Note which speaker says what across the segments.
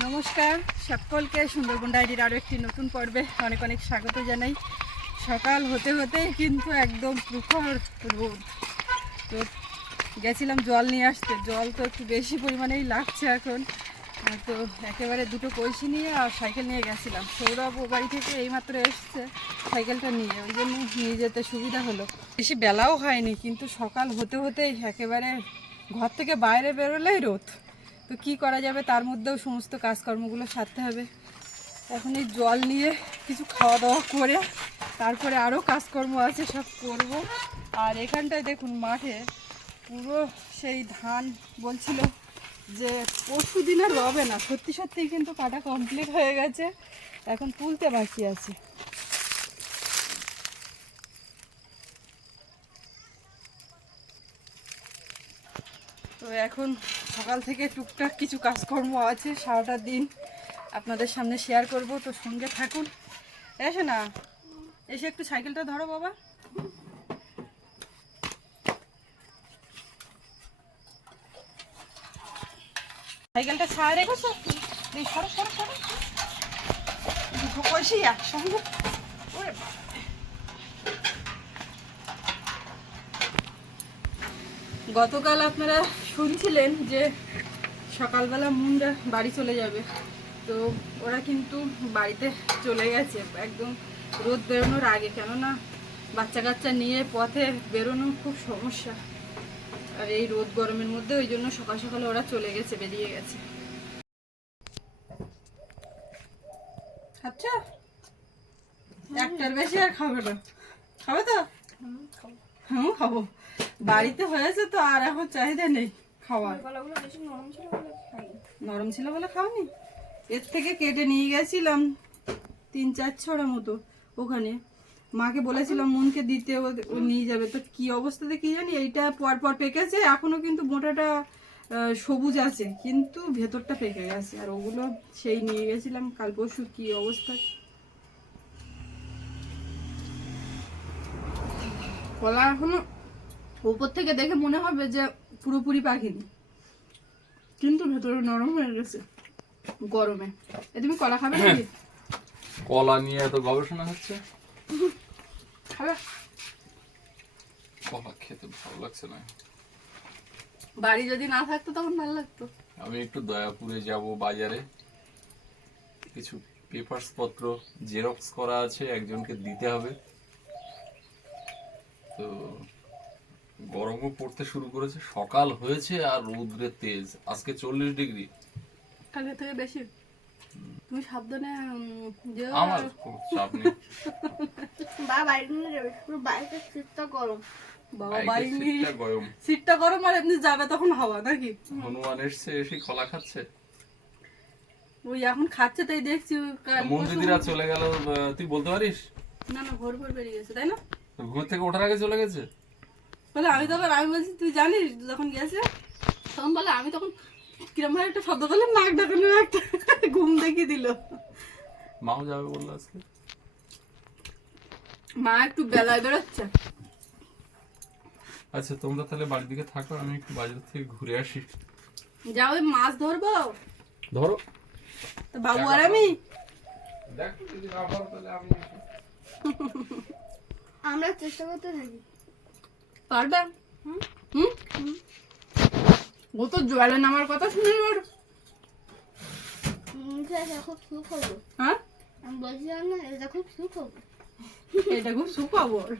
Speaker 1: নমস্কার, সকলকে সুন্দরবন ডায়েরির আরও একটি নতুন পর্বে অনেক অনেক স্বাগত জানাই। সকাল হতে হতেই কিন্তু একদম প্রখর রোদ। তো গেছিলাম জল নিয়ে আসতে, জল তো একটু বেশি পরিমাণেই লাগছে এখন। তো একেবারে দুটো কলসি নিয়ে আর সাইকেল নিয়ে গেছিলাম। সৌরভ ও বাড়ি থেকে এইমাত্র এসছে সাইকেলটা নিয়ে, ওই জন্য নিয়ে যেতে সুবিধা হলো। বেশি বেলাও হয়নি, কিন্তু সকাল হতে হতেই একেবারে ঘর থেকে বাইরে বেরোলেই রোদ। তো কি করা যাবে? তার মধ্যেও সমস্ত কাজকর্মগুলো সারতে হবে। এখন এই জল নিয়ে কিছু খাওয়া দাওয়া করে তারপরে আরও কাজকর্ম আছে, সব করব। আর এখানটায় দেখুন মাঠে পুরো সেই ধান বলছিল যে পরশু দিন আর রবে না। সত্যি সত্যিই কিন্তু কাটা কমপ্লিট হয়ে গেছে। এখন তুলতে বাকি আছে। এখন সকাল থেকে টুকটাক কিছু কাজকর্ম আছে, সারাটা দিন আপনাদের সামনে শেয়ার করব, তো সঙ্গে থাকুন। এসে না, এসে একটু সাইকেলটা ধরো বাবা। সাইকেলটা ছাড় রেখেছো সরো সরো সরো। দুটো একসঙ্গে গতকাল আপনারা শুনছিলেন যে সকালবেলা মুন্ডা বাড়ি চলে যাবে। তো ওরা কিন্তু বাড়িতে চলে গেছে। একদম রোদ বেরোনোর আগে। কেননা বাচ্চা কাচ্চা নিয়ে পথে বেরোনো খুব সমস্যা। আর এই রোদ গরমের মধ্যে ওই জন্য সকাল সকালে ওরা চলে গেছে বেরিয়ে গেছে। আচ্ছা একটার বেশি আর খাবে না। খাবে তো? হ্যাঁ খাব। বাড়িতে হয়েছে তো আর এখন চাহিদা নেই। খাওয়ার। নরম ছিল বলে খাওনি এর থেকে কেটে নিয়ে গেছিলাম তিন চার ছড়া মতো ওখানে। মাকে বলেছিলাম মনকে দিতে ও ও নিয়ে যাবে। তো কি অবস্থাতে কি জানি? এইটা পর পর পেকেছে এখনও কিন্তু মোটাটা সবুজ আছে কিন্তু ভেতরটা পেকে গেছে। আর ওগুলো সেই নিয়ে গেছিলাম কাল পরশু কি অবস্থা? কলা এখনও উপর থেকে দেখে মনে হবে যে পুরোপুরি পাখিনি। কিন্তু ভেতরে নরম হয়ে গেছে। গরমে। এ তুমি কলা খাবে নাকি?
Speaker 2: কলা নিয়ে এত গবেষণা হচ্ছে?
Speaker 1: খাবে।
Speaker 2: কলা খেতে ভালো লাগছে না।
Speaker 1: বাড়ি যদি না থাকতো তখন ভালো লাগতো।
Speaker 2: আমি একটু দয়াপুরে যাব বাজারে। কিছু পেপারস পত্র জেরক্স করা আছে একজনকে দিতে হবে। তো গরমও পড়তে শুরু করেছে সকাল হয়েছে আর রৌদ্রের তেজ। আজকে চল্লিশ ডিগ্রি।
Speaker 1: কালকে থেকে বেশি? তুমি সাবধানে যেও
Speaker 2: আমার
Speaker 1: আর-
Speaker 2: খুব চাপ নেই।
Speaker 3: বা বাড়ি নিয়ে যাবে। পুরো শীতটা গরম।
Speaker 1: বাবা
Speaker 2: বাইকের
Speaker 1: নিয়ে
Speaker 2: সিটটা গরম।
Speaker 1: সিটটা গরম আর এমনি যাবে তখন হাওয়া নাকি?
Speaker 2: হনুমান এসছে এসে কলা খাচ্ছে।
Speaker 1: ওই এখন খাচ্ছে তাই দেখছি
Speaker 2: চলে গেল তুই বলতে পারিস?
Speaker 1: না না ভোর ভোর বেরিয়ে গেছে তাই না?
Speaker 2: ঘুমের থেকে ওঠার আগে চলে গেছে?
Speaker 1: বলে আমি তখন আমি বলছি তুই জানিস যখন গেছে? তখন বলে আমি তখন কিরম ভাবে একটা শব্দ করলাম নাক ডাকানো একটা ঘুম দেখিয়ে দিল।
Speaker 2: মাও যাবে বলল আজকে?
Speaker 1: মা একটু বেলায় বেরোচ্ছে।
Speaker 2: আচ্ছা তোমরা তাহলে বাড়ির দিকে থাকো আমি একটু বাজার থেকে ঘুরে আসি।
Speaker 1: যা ওই মাছ ধরবো?
Speaker 2: ধরো।
Speaker 1: তো বাবু আর আমি?
Speaker 2: দেখো যদি না পারো তাহলে আমি
Speaker 3: আমরা চেষ্টা করতে থাকি।
Speaker 1: পারবে? হুম? ও তো জলে নামার কথা শুনে
Speaker 3: হব।
Speaker 1: হ্যাঁ?
Speaker 3: আমি বলছিলাম না এটা খুব সুখ হব।
Speaker 1: এটা খুব সুখবর।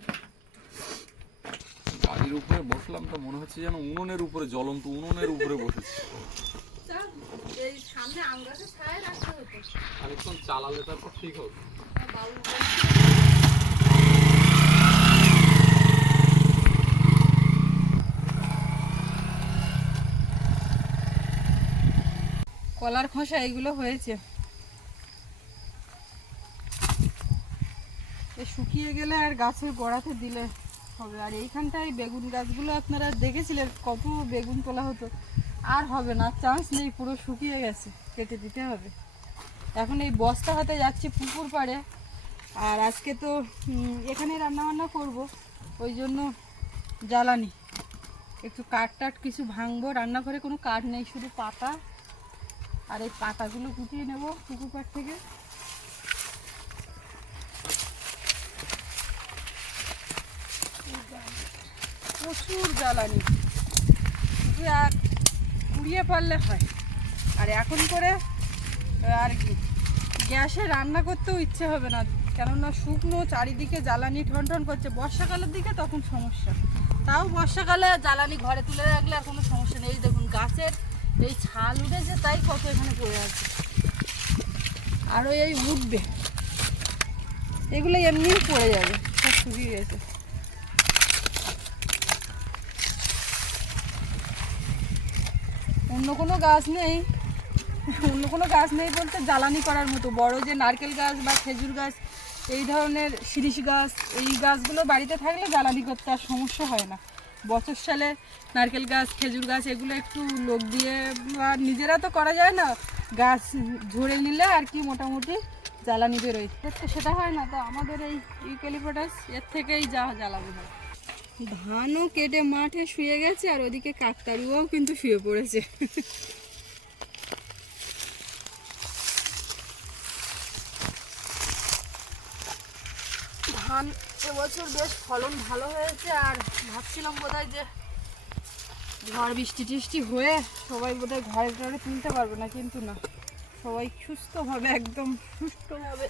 Speaker 2: গাড়ির উপরে বসলাম তো মনে হচ্ছে যেন উনুনের উপরে জ্বলন্ত উনুনের উপরে বসেছি।
Speaker 1: এই সামনে আম গাছের ছায় রাখতে হতো
Speaker 2: খানিকক্ষণ চালালে তারপর ঠিক হবে।
Speaker 1: কলার খোসা এগুলো হয়েছে। শুকিয়ে গেলে আর গাছের গোড়াতে দিলে হবে। আর এইখানটায় বেগুন গাছগুলো আপনারা দেখেছিলেন, কত বেগুন তোলা হতো। আর হবে না চান্স নেই, পুরো শুকিয়ে গেছে, কেটে দিতে হবে। এখন এই বস্তা হাতে যাচ্ছি পুকুর পাড়ে। আর আজকে তো এখানে রান্না বান্না করব, ওই জন্য জ্বালানি। একটু কাঠ টাট কিছু ভাঙবো, রান্নাঘরে কোনো কাঠ নেই, শুধু পাতা। আর এই পাতাগুলো কুটিয়ে নেব পুকুর থেকে। প্রচুর জ্বালানি। শুধু আর কুড়িয়ে পারলে হয়। আর এখন করে আর কি, গ্যাসে রান্না করতেও ইচ্ছে হবে না। কেননা শুকনো চারিদিকে জ্বালানি ঠন ঠন করছে। বর্ষাকালের দিকে তখন সমস্যা। তাও বর্ষাকালে জ্বালানি ঘরে তুলে রাখলে আর কোনো সমস্যা নেই। দেখুন, গাছের এই ছাল উঠেছে, তাই কত এখানে পড়ে আছে। আরও এই উঠবে। এগুলো এমনিই পড়ে যাবে, সব শুকিয়ে গেছে। অন্য কোনো গাছ নেই, অন্য কোনো গাছ নেই বলতে জ্বালানি করার মতো। বড় যে নারকেল গাছ বা খেজুর গাছ, এই ধরনের শিরিষ গাছ, এই গাছগুলো বাড়িতে থাকলে জ্বালানি করতে আর সমস্যা হয় না। বছর সালে নারকেল গাছ, খেজুর গাছ, এগুলো একটু লোক দিয়ে বা নিজেরা তো করা যায় না। গাছ ঝরে নিলে আর কি মোটামুটি জ্বালানি বেরোয়। তো সেটা হয় না তো, আমাদের এই ইউক্যালিপটাস, এর থেকেই যা জ্বালানি হয়। ধানও কেটে মাঠে শুয়ে গেছে, আর ওদিকে কাকতারুয়াও কিন্তু শুয়ে পড়েছে। ধান এবছর বেশ ফলন ভালো হয়েছে, আর ভাবছিলাম বোধহয় যে ঝড় বৃষ্টি টিষ্টি হয়ে সবাই বোধহয় ঘরে ঘরে তুলতে পারবে না, কিন্তু না। সবাই সুস্থভাবে, একদম সুস্থভাবে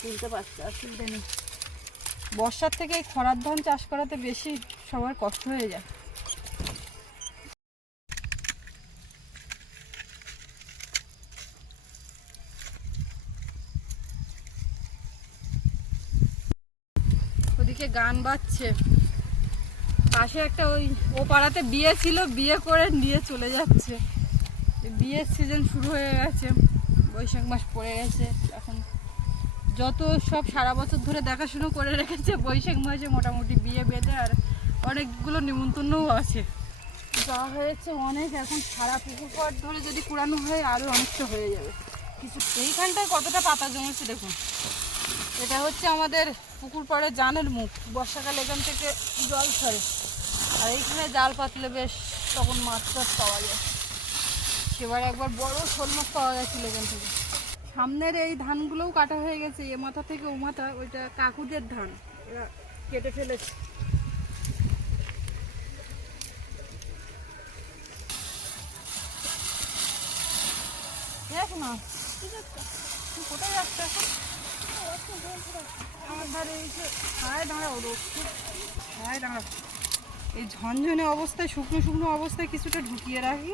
Speaker 1: তুলতে পারছে, অসুবিধা নেই। বর্ষার থেকে এই খরার ধান চাষ করাতে বেশি সবার কষ্ট হয়ে যায় ওদিকে গান বাজছে। পাশে একটা ওই ও পাড়াতে বিয়ে ছিল, বিয়ে করে নিয়ে চলে যাচ্ছে। বিয়ের সিজন শুরু হয়ে গেছে, বৈশাখ মাস পড়ে গেছে, এখন যত সব সারা বছর ধরে দেখাশুনো করে রেখেছে, বৈশাখ মাসে মোটামুটি বিয়ে বেঁধে আর অনেকগুলো নিমন্ত্রণও আছে। যা হয়েছে অনেক, এখন সারা পুকুর পাড় ধরে যদি কুড়ানো হয় আরও অনেকটা হয়ে যাবে। কিছু এইখানটায় কতটা পাতা জমেছে দেখুন। এটা হচ্ছে আমাদের পুকুর পাড়ে জানের মুখ। বর্ষাকালে এখান থেকে জল ছড়ে। আর এইখানে জাল পাতলে বেশ তখন মাছ টাছ পাওয়া যায়। সেবার একবার বড় শোল মাছ পাওয়া গেছিল এখান থেকে। সামনের এই ধানগুলোও কাটা হয়ে গেছে, এ মাথা থেকে ও মাথা, ওইটা কাকুদের ধান। এরা কেটে ফেলেছে। দেখ না কোথায় যাচ্ছে এখন? এই ঝনঝনে অবস্থায়, শুকনো শুকনো অবস্থায় কিছুটা ঢুকিয়ে রাখি।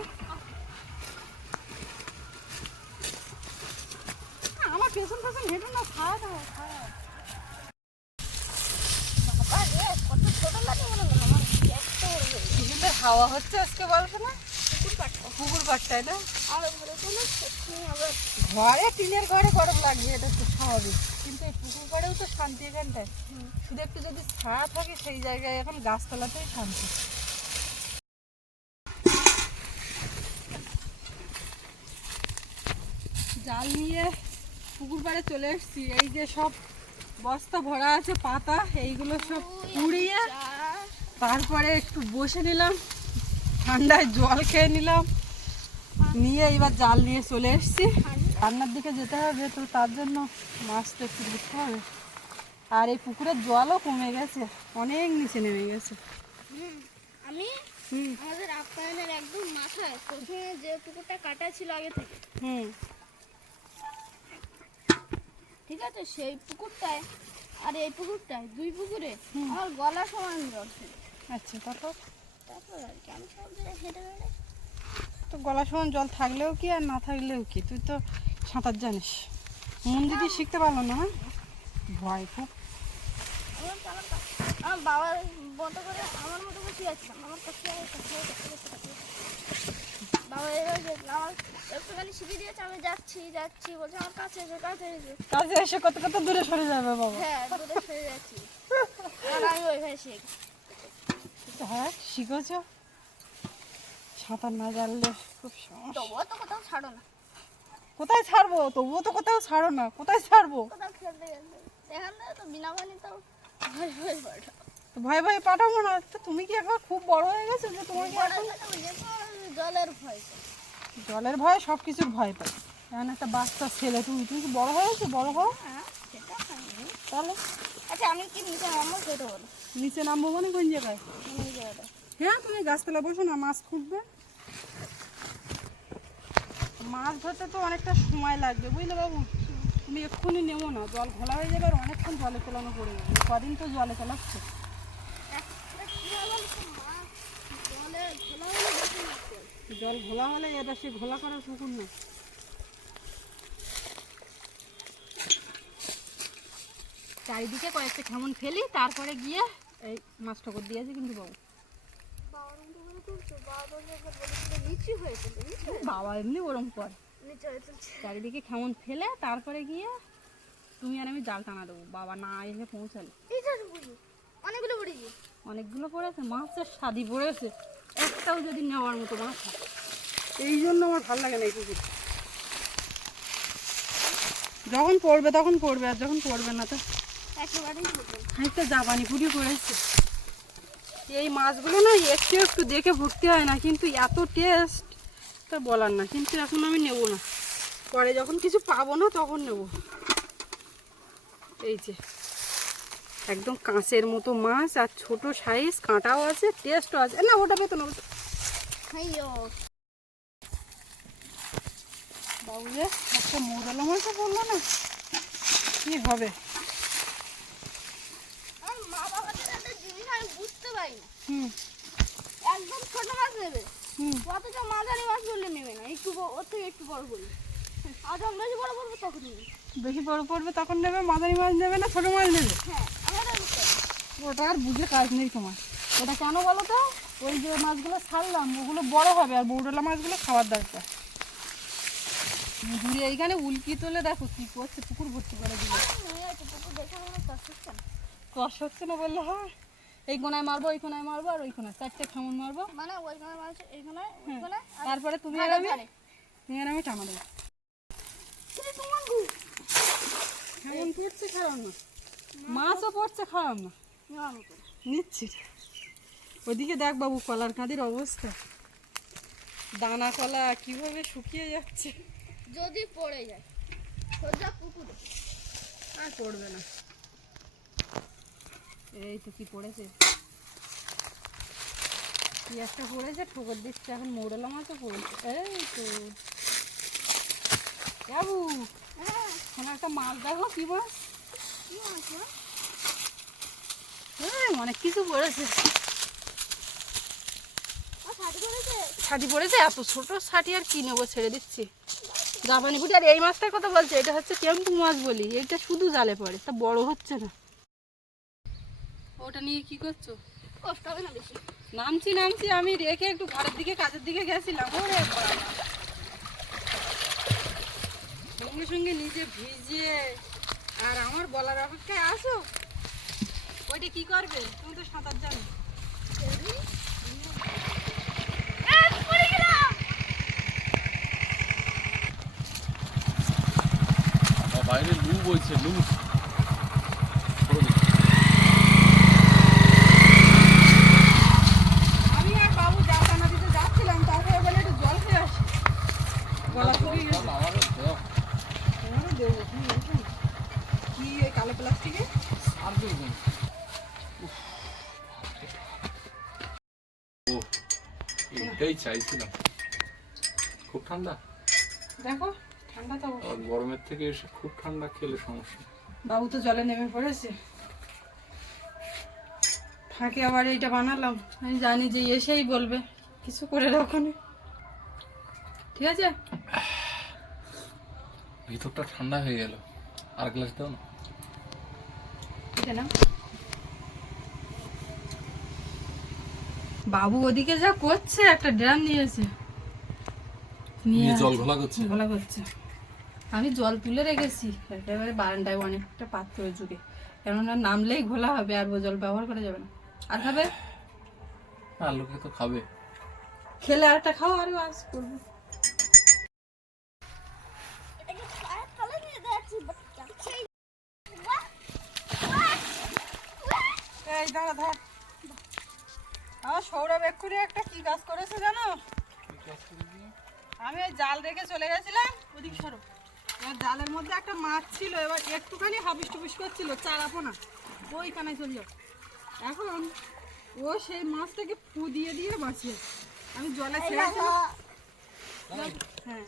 Speaker 1: আমার পেছন পেছন হেঁটে না খাওয়া দাওয়া খাওয়া হাওয়া হচ্ছে আজকে বলছো না পুকুর পাড়টায় না? ঘরে টিনের ঘরে গরম লাগবে এটা তো স্বাভাবিক। পাড়েও তো শান্তি এখানটায়। শুধু একটু যদি ছায়া থাকে সেই জায়গায় এখন গাছতলাতেই শান্তি। জাল নিয়ে পুকুর পাড়ে চলে এসেছি। এই যে সব বস্তা ভরা আছে পাতা এইগুলো সব পুড়িয়ে তারপরে একটু বসে নিলাম ঠান্ডায় জল খেয়ে নিলাম। নিয়ে এবার জাল নিয়ে চলে এসেছি। রান্নার দিকে যেতে হবে তো তার জন্য মাছ তো একটু ধরতে হবে। আর এই পুকুরের জলও কমে গেছে অনেক নিচে নেমে গেছে।
Speaker 3: আমি আমাদের আপ্যায়নের একদম মাথায় প্রথমে যে পুকুরটা কাটা ছিল আগে থেকে।
Speaker 1: হুম।
Speaker 3: ঠিক আছে সেই পুকুরটায় আর এই পুকুরটায় দুই পুকুরে আমার গলা সমান জল
Speaker 1: আচ্ছা তারপর?
Speaker 3: তারপর আর কি আমি সব জায়গায় হেঁটে হেঁটে
Speaker 1: তো গলা সমান জল থাকলেও কি আর না থাকলেও কি? তুই তো সাঁতার জানিস। মন যদি শিখতে পারল না হ্যাঁ? ভয় খুব।
Speaker 3: আমার বাবার মতো করে আমার মতো করে শুয়েছিলাম আমার কাছে কাছে কাছে, কাছে। বাবা আমার একটুখানি শিখিয়ে দিয়েছে আমি যাচ্ছি যাচ্ছি বলছে আমার কাছে এসে কাছে এসে।
Speaker 1: কাজে এসে কত কত দূরে সরে যাবে বাবা।
Speaker 3: হ্যাঁ দূরে সরে যাচ্ছি। আর আমি ওইভাবে শিখি।
Speaker 1: হ্যাঁ শিখেছ? সাঁতার না জানলে খুব সমস্যা।
Speaker 3: তবুও তো কোথাও ছাড়ো না।
Speaker 1: কোথায় ছাড়বো? তবুও তো কোথাও ছাড়ো না। কোথায় ছাড়বো?
Speaker 3: তো ভয় ভয়
Speaker 1: পাঠাবো না। তো তুমি কি একবার খুব বড় হয়ে গেছো যে
Speaker 3: যে জলের ভয়।
Speaker 1: জলের ভয় সব কিছুর ভয় পাই। এখন একটা বাচ্চা ছেলে তুমি তুমি কি বড় হয়েছো বড় হও।
Speaker 3: হ্যাঁ
Speaker 1: তাহলে?
Speaker 3: আচ্ছা আমি কি নিচে নামবো সেটা বলো।
Speaker 1: নিচে নামবো মানে কোন জায়গায়? হ্যাঁ তুমি গাছতলা বসো না মাছ খুঁজবে মাছ ধরতে তো অনেকটা সময় লাগবে বুঝলে বাবু? তুমি এক্ষুনি নেব না জল ঘোলা হয়ে যাবে আর অনেকক্ষণ জলে চলানো পড়ে যাবে। কদিন তো জলে চালাচ্ছে
Speaker 3: এটা কি বলো তো, মাছ জলে ঘোলা হলে
Speaker 1: এটা সে ঘোলা করার পুকুর না। চারিদিকে কয়েকটা খেমন ফেলি তারপরে গিয়ে এই মাছ ঠকর দিয়েছে কিন্তু বাবু।
Speaker 3: বাবা
Speaker 1: এমনি ওরম করে।
Speaker 3: হয়ে
Speaker 1: চারিদিকে কেমন ফেলে তারপরে গিয়ে তুমি আর আমি জাল টানা দেবো। বাবা না এসে পৌঁছালে।
Speaker 3: অনেকগুলো পড়েছি
Speaker 1: অনেকগুলো পড়েছে মাছের স্বাদি পড়েছে। একটাও যদি নেওয়ার মতো মাছ এই জন্য আমার ভালো লাগে না এই পুকুর। যখন পড়বে তখন পড়বে আর যখন পড়বে না তো
Speaker 3: একেবারেই
Speaker 1: একটা জাপানি পুরি পড়েছে। এই মাছগুলো না একটু একটু দেখে ভর্তি হয় না কিন্তু এত টেস্ট তা বলার না কিন্তু এখন আমি নেব না। পরে যখন কিছু পাবো না তখন নেব। এই যে একদম কাঁচের মতো মাছ আর ছোট সাইজ কাঁটাও আছে টেস্টও আছে। না ওটা পেতো না বাবু যে একটা মৌরলা মাছও পড়ল না? কি হবে
Speaker 3: আমার মা বাবার কাছে একটা জিনিস আমি বুঝতে না।
Speaker 1: হুম।
Speaker 3: একদম ছোট মাছ নেবে।
Speaker 1: হুম।
Speaker 3: অথচ মাঝারি মাছ বললে নেবে না। একটু ওর থেকে একটু বড় বললে আর যখন বেশি বড় বলব তখন নেবে।
Speaker 1: বেশি বড় পড়বে তখন নেবে মাঝারি মাছ নেবে না ছোটো মাছ নেবে?
Speaker 3: হ্যাঁ
Speaker 1: ওটা আর বুঝে কাজ নেই তোমার। ওটা কেন বলো তো? ওই যে মাছগুলো ছাড়লাম ওগুলো বড় হবে আর বৌডলা মাছগুলো খাওয়ার দরকার। ঘুরে এইখানে উল্কি তোলে দেখো কি করছে পুকুর ভর্তি করে দিল।
Speaker 3: না।
Speaker 1: কষ্ট হচ্ছে না বললে হয়? এই কোনায় মারবো ওই কোনায় মারবো আর ওই কোনায়। চারটে খামন মারবো।
Speaker 3: মানে ওইখানে মাছ এইখানে ওইখানে আর
Speaker 1: তারপরে তুমি আর আমি তুমি আর আমি টানা দেবো। কেমন পড়ছে খারাপ না। মাছও পড়ছে খারাপ না। নিচ্ছি। ওদিকে দেখ বাবু কলার কাঁদির অবস্থা। দানা কলা কীভাবে শুকিয়ে যাচ্ছে।
Speaker 3: যদি পড়ে যায়। সোজা পুকুরে।
Speaker 1: আর পড়বে না। এই তো কি পড়েছে? কি একটা পড়েছে? ঠোকর দিচ্ছে এখন মোড়লা মাছও পড়েছে। এই তো। বাবু
Speaker 3: হ্যাঁ
Speaker 1: একটা মাছ দেখো কি মাছ? অনেক কিছু পড়েছে। ছাটি পড়েছে? এত ছোট ছাটি আর কি নেব? ছেড়ে দিচ্ছি। জাপানি পুঁটি আর এই মাছটার কথা বলছে এটা হচ্ছে কেমটু মাছ বলি এটা শুধু জালে পড়ে তা বড় হচ্ছে না। ওটা নিয়ে কি করছ?
Speaker 3: কষ্ট হবে না বেশি।
Speaker 1: নামছি নামছি আমি রেখে একটু ঘরের দিকে কাজের দিকে গেছিলাম। ওরে সঙ্গে সঙ্গে নিজে ভিজিয়ে আর আমার বলার অপেক্ষায় আসো। ওইটা কি করবে? তুমি তো সাঁতার জানো।
Speaker 3: পড়ে গেলাম
Speaker 2: আর বাইরে লু বইছে লু
Speaker 1: আমি আর বাবু যা টানা দিতে যাচ্ছিলাম তারপরে বলে একটু জল খেয়ে আসি গলা শুকিয়ে গেছে
Speaker 2: আমারও দেও
Speaker 1: তোমারও দেবো তুমি এসো না। কি ওই কালো প্লাস্টিকে
Speaker 2: আর দেবো কেন? উফ। ও এইটাই চাইছিলাম। খুব ঠান্ডা?
Speaker 1: দেখো ঠান্ডা তো
Speaker 2: গরমের থেকে এসে খুব ঠান্ডা খেলে সমস্যা।
Speaker 1: বাবু তো জলে নেমে পড়েছে। ফাঁকে আবার এইটা বানালাম। আমি জানি যে এসেই বলবে। কিছু করে রাখো নি। ঠিক আছে?
Speaker 2: ভিতরটা ঠান্ডা হয়ে গেল। আর গ্লাস দাও না।
Speaker 1: এটা নাও। বাবু ওদিকে যা করছে একটা ড্রাম নিয়েছে। নিয়ে
Speaker 2: জল ঘোলা করছে?
Speaker 1: ঘোলা করছে। আমি জল তুলে রেখেছি একেবারে বারান্দায় অনেকটা পাত্র জুড়ে কেননা নামলেই ঘোলা হবে আর জল ব্যবহার করা যাবে না। আর খাবে?
Speaker 2: আর লোকে তো খাবে।
Speaker 1: খেলে আর একটা খাও আরও আজ করব। দাঁড়া ধর আমার সৌরভ এক্ষুনি একটা কি গাছ করেছে জানো? আমি ওই জাল রেখে চলে গেছিলাম ওদিক সরো। এবার জালের মধ্যে একটা মাছ ছিল এবার একটুখানি হাবিস টুবিস করছিল চারাপো না। ওই চলে যাও। এখন ও সেই মাছটাকে ফু দিয়ে দিয়ে বাঁচিয়ে আমি জলে ছেড়েছিলাম হ্যাঁ।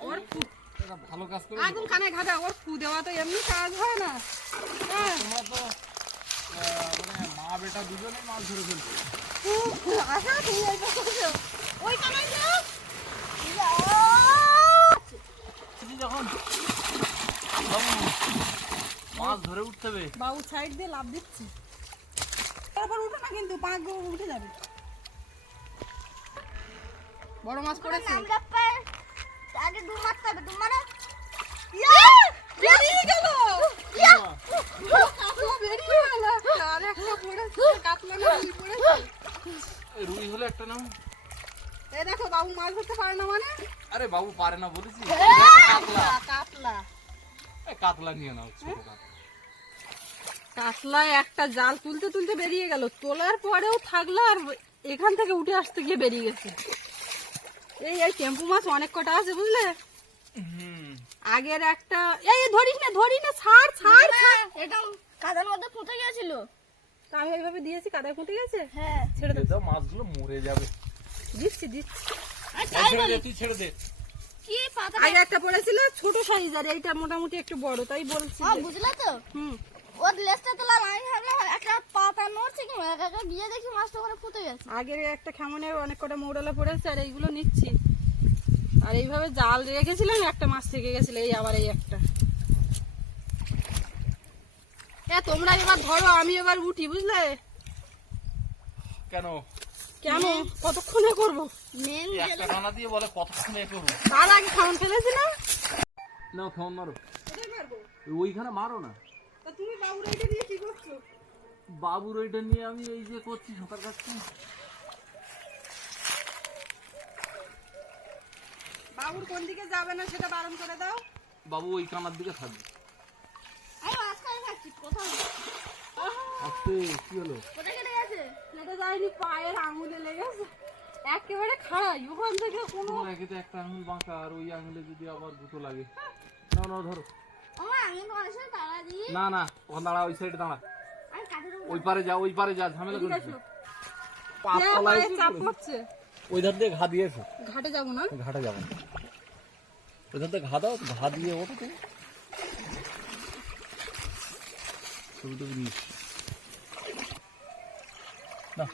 Speaker 1: ওর ফু
Speaker 2: এটা ভালো কাজ করে
Speaker 1: একদম কানে ঘাটা ওর ফু দেওয়া তো এমনি কাজ হয় না। হ্যাঁ
Speaker 2: তোমরা তো আহ, মানে মা বেটা দুজনেই মাছ ধরে ফেলছো যখন মাছ ধরে উঠতে হবে।
Speaker 1: বাবু সাইড দিয়ে লাভ দিচ্ছে। তারপর উঠো না কিন্তু পাঁচ উঠে যাবে। বড় মাছ পড়েছে।
Speaker 3: আগে ডুব মারতে হবে ডুব মারো।
Speaker 1: কাতলা বেরিয়ে গেল! আর একটা পড়েছে কাতলা না রুই পড়েছে
Speaker 2: রুই হলে একটা নাম।
Speaker 1: এই দেখো বাবু মাছ ধরতে পারে না মানে?
Speaker 2: আরে বাবু পারে না বলেছি।
Speaker 1: কাতলা। কাতলা
Speaker 2: কাতলা। নিয়ে নাও ছোট কাতলা।
Speaker 1: কাতলায় একটা জাল তুলতে তুলতে বেরিয়ে গেল। তোলার পরেও থাকল আর এখান থেকে উঠে আসতে গিয়ে বেরিয়ে গেছে। এই এই টেম্পু মাছ অনেক কটা আছে বুঝলে?
Speaker 2: হুম।
Speaker 1: আগের একটা এই ধরিস না ধরিস না ছাড় ছাড় ছাড়।
Speaker 3: এটা কাদার মধ্যে পুঁতে গিয়েছিল।
Speaker 1: তা আমি ওইভাবে দিয়েছি কাদায় ফুটে গেছে?
Speaker 3: হ্যাঁ।
Speaker 1: ছেড়ে দে
Speaker 2: দাও মাছগুলো মরে যাবে।
Speaker 1: দিচ্ছি দিচ্ছি।
Speaker 3: আর
Speaker 2: ছেড়ে দে তুই ছেড়ে দে।
Speaker 3: কি পাতা
Speaker 1: আগে একটা পড়েছিল ছোট সাইজ আর এইটা মোটামুটি একটু বড় তাই বলছি
Speaker 3: বুঝলে তো?
Speaker 1: হুম।
Speaker 3: ওর লেজটা তোলা আমি ভাবলাম একটা পাতা নড়ছে কি একা একা গিয়ে দেখি মাছটা ওখানে গেছে।
Speaker 1: আগের একটা খেমনে অনেক কটা মৌডালা পড়েছে আর এইগুলো নিচ্ছি। আর এইভাবে জাল রেখেছিলাম একটা মাছ থেকে গেছিল এই আবার এই একটা। এ তোমরা এবার ধরো আমি এবার উঠি বুঝলে?
Speaker 2: কেন?
Speaker 1: কেন? কতক্ষণে করব?
Speaker 2: একটা টানা দিয়ে বলে কতক্ষণ করব?
Speaker 1: তার আগে খাওয়ান ফেলেছি না?
Speaker 2: নাও ফোন মারো। ওইখানে মারো না।
Speaker 1: তুমি বাবুর এইটা দিয়ে কি করছ?
Speaker 2: বাবুর ওইটা নিয়ে আমি এই যে করছি সকাল কাছে
Speaker 1: বাবুর কোন দিকে যাবে না সেটা বারণ করে দাও।
Speaker 2: বাবু ওই কানার দিকে থাকবে। কি হলো?
Speaker 3: কোথায় কেটে গেছে?
Speaker 1: সেটা যায়নি পায়ের আঙুলে লেগেছে। একেবারে খাড়াই ওখান থেকে কোনো
Speaker 2: তোমার তো একটা আঙুল বাঁকা আর ওই আঙুলে যদি আবার দুটো লাগে। না না ধরো।
Speaker 3: আমার
Speaker 2: না না ওখানে দাঁড়া ওই সাইডে দাঁড়া। ওই পারে যা ওই পারে যা ঝামেলা করিস তলায়
Speaker 1: চাপ পড়ছে
Speaker 2: ওই ধার দিয়ে ঘা দিয়েছ
Speaker 1: ঘাটে যাব না?
Speaker 2: ঘাটে যাব না। ওই ধার দিয়ে ঘা দাও ঘা দিয়ে তুমি। ছবি টবি না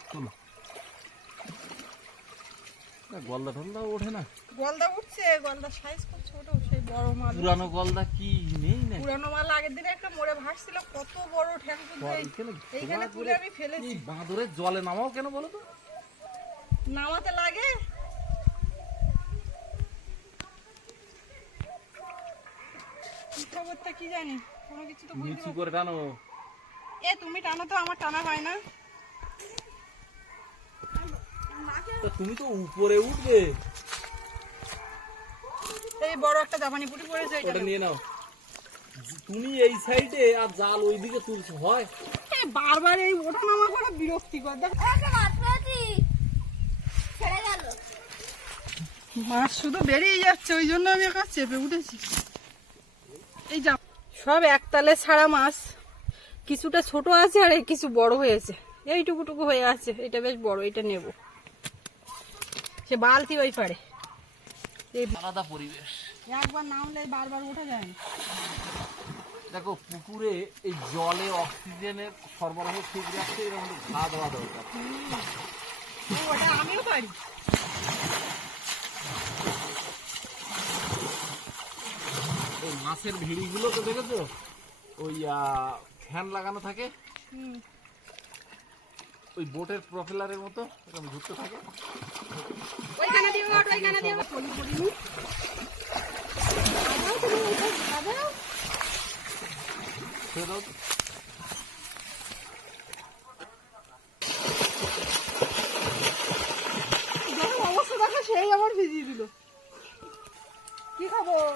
Speaker 2: গলদা টলদা ওঠে না।
Speaker 1: গলদা উঠছে গলদা সাইজ খুব ছোট সেই বড় মাছ
Speaker 2: পুরানো গলদা কি নেই না
Speaker 1: পুরানো মাল আগের দিনে একটা মোড়ে ভাসছিল কত বড় ঠ্যাং
Speaker 2: এইখানে
Speaker 1: তুলে আমি ফেলেছি।
Speaker 2: বাঁদরের জলে নামাও কেন বলো তো?
Speaker 1: নামাতে লাগে? কি খবরটা কি জানি? কোনো কিছু তো বুঝতে
Speaker 2: করে টানো।
Speaker 1: এ তুমি টানো তো আমার টানা হয় না।
Speaker 2: তুমি তো উপরে উঠবে।
Speaker 1: এই বড় একটা জাপানি পুটি পড়েছে
Speaker 2: ওটা নিয়ে নাও। তুমি এই সাইডে আর জাল ওইদিকে তুলছো হয়?
Speaker 1: বারবার এই ওঠা নামা করে বিরক্তিকর। দেখ
Speaker 3: মাছ
Speaker 1: শুধু বেরিয়ে যাচ্ছে ওই জন্য আমি একা চেপে উঠেছি। এই যা সব একতালে ছাড়া মাছ। কিছুটা ছোট আছে আর এই কিছু বড় হয়েছে। এইটুকুটুকু হয়ে আছে। এটা বেশ বড় এটা নেব। সে বালতি ওই পারে। এই
Speaker 2: আলাদা পরিবেশ।
Speaker 1: একবার নামলে বারবার ওঠা যায়
Speaker 2: দেখো পুকুরে এই জলে অক্সিজেনের সরবরাহ ঠিক রাখতে এরকম ঘা দেওয়া দরকার।
Speaker 1: ওটা আমিও পারি।
Speaker 2: ওই মাছের ভিড়িগুলো তো দেখেছ? ওই ফ্যান লাগানো থাকে। ওই বোটের প্রফেলারের মতো এরকম ঘুরতে থাকে।
Speaker 1: ওইখানে দিয়ে ওঠ ওইখানে দিয়ে ওঠ। অবস্থা দেখো সেই আবার ভিজিয়ে দিল। কি খবর?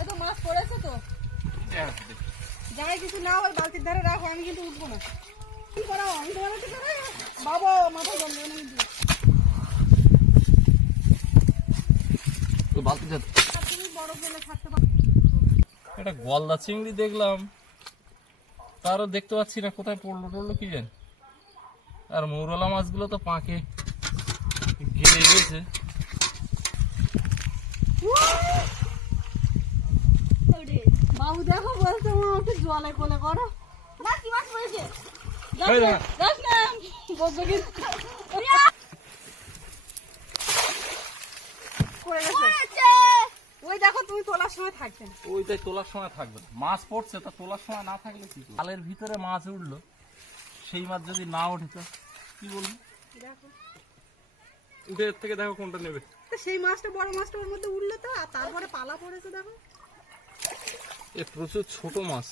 Speaker 1: এই তো মাছ পড়েছে তো? যাই কিছু না ওই বালতির ধারে রাখো আমি কিন্তু উঠবো না। কি করাও? আমি তোমার বাবা মাথা জল
Speaker 2: বালতি একটা গলদা চিংড়ি দেখলাম। তারও দেখতে পাচ্ছি না কোথায় পড়ল টড়লো কি জানি। আর মৌরলা মাছগুলো তো পাঁকে। গেলে গেছে।
Speaker 1: বাবু দেখো বলছে মা ওকে জলে কোলে করো।
Speaker 3: না কি মাছ পড়েছে?
Speaker 2: এই
Speaker 1: না। বলছো কিন্তু করে গেছে
Speaker 3: পড়েছে।
Speaker 1: ওই দেখো তুমি তোলার সময় থাকবে
Speaker 2: ওইটাই তোলার সময় থাকবে মাছ পড়ছে তা তোলার সময় না থাকলে কি জালের ভিতরে মাছ উঠল। সেই মাছ যদি না ওঠে তো কি বলব?
Speaker 1: দেখো।
Speaker 2: উঠে থেকে দেখো কোনটা নেবে।
Speaker 1: তো সেই মাছটা বড় মাছটা ওর মধ্যে উঠল তো আর তারপরে পালা পড়েছে দেখো।
Speaker 2: এ প্রচুর ছোট মাছ।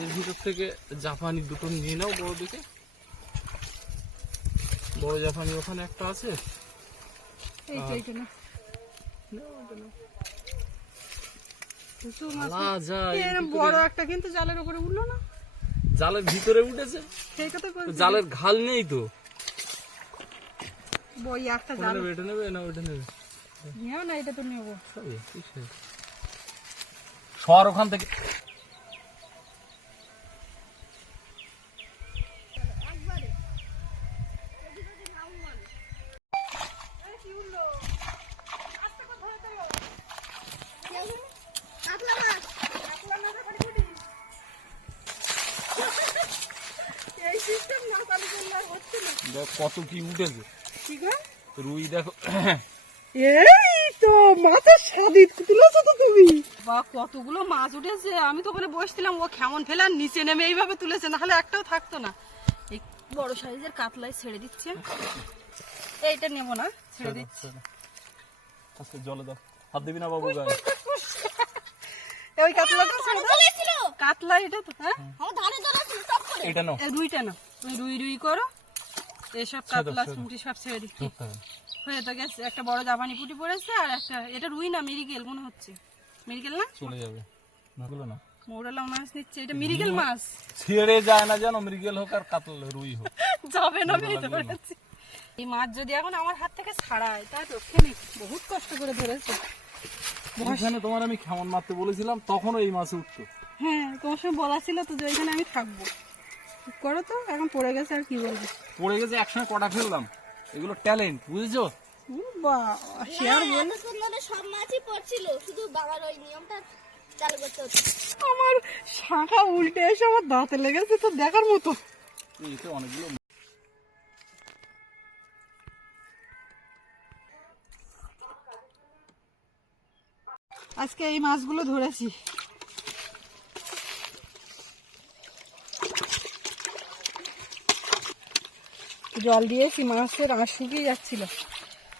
Speaker 2: এর ভিতর থেকে জাপানি দুটো নিয়ে নাও বড় দিকে। বড় জাপানি ওখানে একটা আছে।
Speaker 1: বড় একটা কিন্তু জালের উপরে উঠল না।
Speaker 2: জালের ভিতরে উঠেছে? জালের ঘাল নেই তো।
Speaker 1: একটা জাল।
Speaker 2: নেবে না ওইটা নেবে?
Speaker 1: না এটা তো নেব?
Speaker 2: সর ওখান থেকে। কত কি উঠেছে। রুই দেখো।
Speaker 1: এই তো মাছের স্বাদিত তুলেছো তো তুমি? বা কতগুলো মাছ উঠেছে। আমি তো ওখানে বসছিলাম ও কেমন ফেলার নিচে নেমে এইভাবে তুলেছে নাহলে একটাও থাকতো না। এই বড় সাইজের কাতলায় ছেড়ে দিচ্ছে। এইটা নেব না ছেড়ে দিচ্ছি।
Speaker 2: আস্তে জলে দাও। হাত দিবি না বাবু গায়ে?
Speaker 1: ওই কাতলাটা ছেড়ে দাও। কাতলা এটা তো হ্যাঁ?
Speaker 3: আমার ধারে ধরে ছিল সব করে
Speaker 2: এটা নাও।
Speaker 1: এই রুইটা না ওই রুই রুই করো এসব কাতলা চুমটি সব ছেড়ে দিচ্ছি। হয়ে তো গেছে একটা বড় জাপানি পুটি পড়েছে আর একটা এটা রুই না মিরিগেল মনে হচ্ছে। মিরিগেল না?
Speaker 2: চলে যাবে। নাগুলো না।
Speaker 1: মৌরালা মাছ নিচ্ছে এটা মিরিগেল মাছ।
Speaker 2: ছেড়ে যায় না জানো মৃগেল হোক আর কাতল রুই হোক।
Speaker 1: যাবে না এই মাছ যদি এখন আমার হাত থেকে ছাড়ায় রক্ষে নেই বহুত কষ্ট করে ধরেছে।
Speaker 2: ওখানে তোমার আমি কেমন মারতে বলেছিলাম তখনও এই মাছ উঠতো।
Speaker 1: হ্যাঁ তোমার সঙ্গে বলা ছিল তো যে ওইখানে আমি থাকব। করো তো এখন পড়ে গেছে আর কি বলব।
Speaker 2: পড়ে গেছে একসঙ্গে কটা ফেললাম। এগুলো ট্যালেন্ট বুঝেছ?
Speaker 1: সে আর বল
Speaker 3: এতক্ষণ ধরে সব মাছই পড়ছিল শুধু বাবার ওই নিয়মটা চালু করতে হচ্ছে
Speaker 1: আমার শাখা উল্টে এসে আমার দাঁতে লেগেছে তো দেখার মতো।
Speaker 2: এতে অনেকগুলো
Speaker 1: আজকে এই মাছগুলো ধরেছি। জল দিয়েছি মাছের আঁশ শুকিয়ে যাচ্ছিল।